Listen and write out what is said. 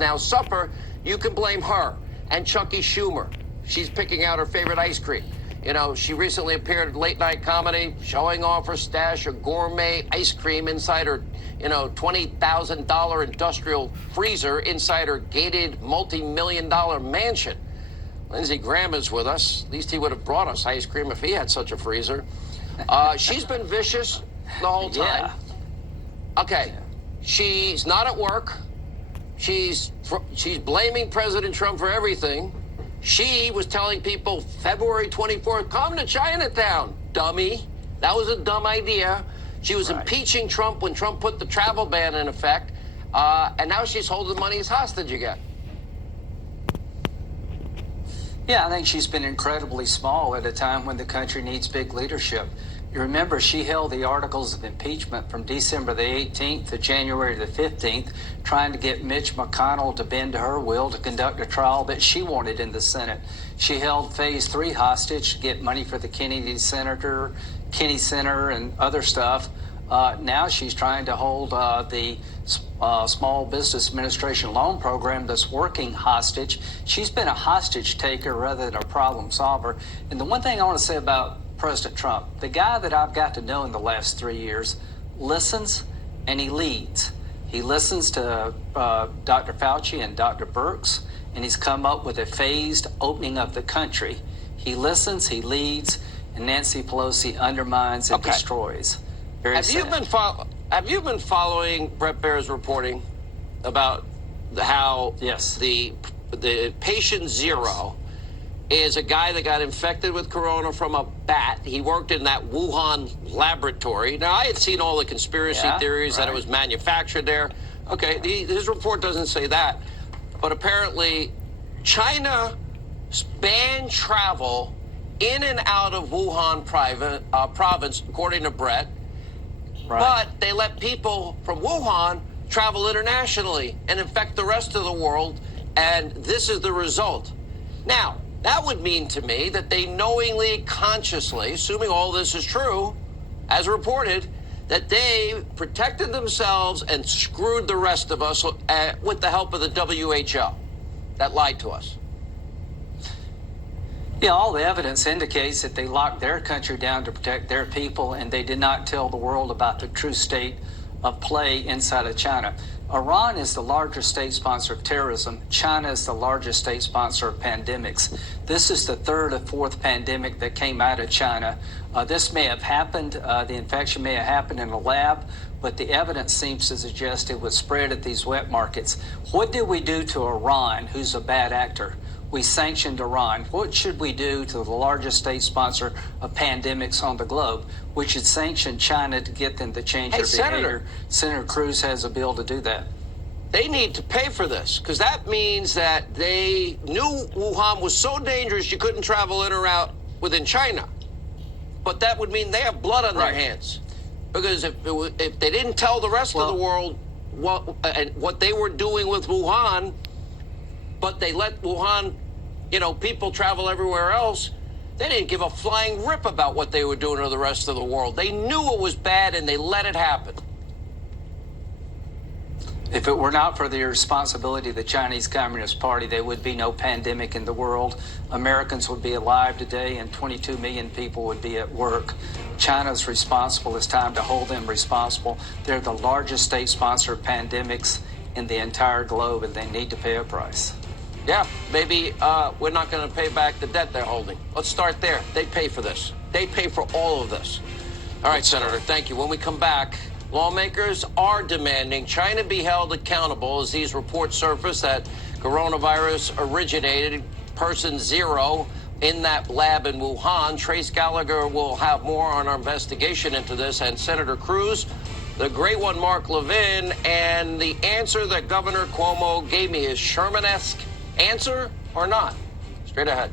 now suffer, you can blame her. And Chucky Schumer, she's picking out her favorite ice cream. You know, she recently appeared at late night comedy, showing off her stash of gourmet ice cream inside her, $20,000 industrial freezer inside her gated multi-million-dollar mansion. Lindsey Graham is with us. At least he would have brought us ice cream if he had such a freezer. She's been vicious the whole time. Yeah. Okay, she's not at work. She's blaming President Trump for everything. She was telling people February 24th, come to Chinatown, dummy. That was a dumb idea. She was impeaching Trump when Trump put the travel ban in effect. And now she's holding money as hostage again. Yeah, I think she's been incredibly small at a time when the country needs big leadership. You remember she held the articles of impeachment from December the 18th to January the 15th, trying to get Mitch McConnell to bend to her will to conduct a trial that she wanted in the Senate. She held Phase 3 hostage to get money for the Kennedy Center and other stuff. Now she's trying to hold the Small Business Administration loan program that's working hostage. She's been a hostage taker rather than a problem solver. And the one thing I want to say about President Trump, the guy that I've got to know in the last 3 years, listens and he leads. He listens to Dr. Fauci and Dr. Birx, and he's come up with a phased opening of the country. He listens, he leads, and Nancy Pelosi undermines and destroys. Have you been following Bret Baier's reporting about how the patient zero is a guy that got infected with corona from a bat? He worked in that Wuhan laboratory. Now, I had seen all the conspiracy theories that it was manufactured there. Okay, his report doesn't say that. But apparently, China banned travel in and out of Wuhan province, according to Bret. But they let people from Wuhan travel internationally and infect the rest of the world. And this is the result. Now, that would mean to me that they knowingly, consciously, assuming all this is true, as reported, that they protected themselves and screwed the rest of us with the help of the WHO that lied to us. Yeah, all the evidence indicates that they locked their country down to protect their people, and they did not tell the world about the true state of play inside of China. Iran is the largest state sponsor of terrorism. China is the largest state sponsor of pandemics. This is the third or fourth pandemic that came out of China. This may have happened, the infection may have happened in a lab, but the evidence seems to suggest it was spread at these wet markets. What did we do to Iran, who's a bad actor? We sanctioned Iran. What should we do to the largest state sponsor of pandemics on the globe? We should sanction China to get them to change their behavior. Senator Cruz has a bill to do that. They need to pay for this, because that means that they knew Wuhan was so dangerous you couldn't travel in or out within China. But that would mean they have blood on their hands. Because if they didn't tell the rest of the world what they were doing with Wuhan, but they let Wuhan, people travel everywhere else, they didn't give a flying rip about what they were doing to the rest of the world. They knew it was bad, and they let it happen. If it were not for the responsibility of the Chinese Communist Party, there would be no pandemic in the world. Americans would be alive today, and 22 million people would be at work. China's responsible. It's time to hold them responsible. They're the largest state sponsor of pandemics in the entire globe, and they need to pay a price. Yeah, maybe we're not going to pay back the debt they're holding. Let's start there. They pay for this. They pay for all of this. All right, Senator, thank you. When we come back, lawmakers are demanding China be held accountable as these reports surface that coronavirus originated person zero in that lab in Wuhan. Trace Gallagher will have more on our investigation into this, and Senator Cruz, the great one, Mark Levin, and the answer that Governor Cuomo gave me is Sherman-esque answer or not? Straight ahead.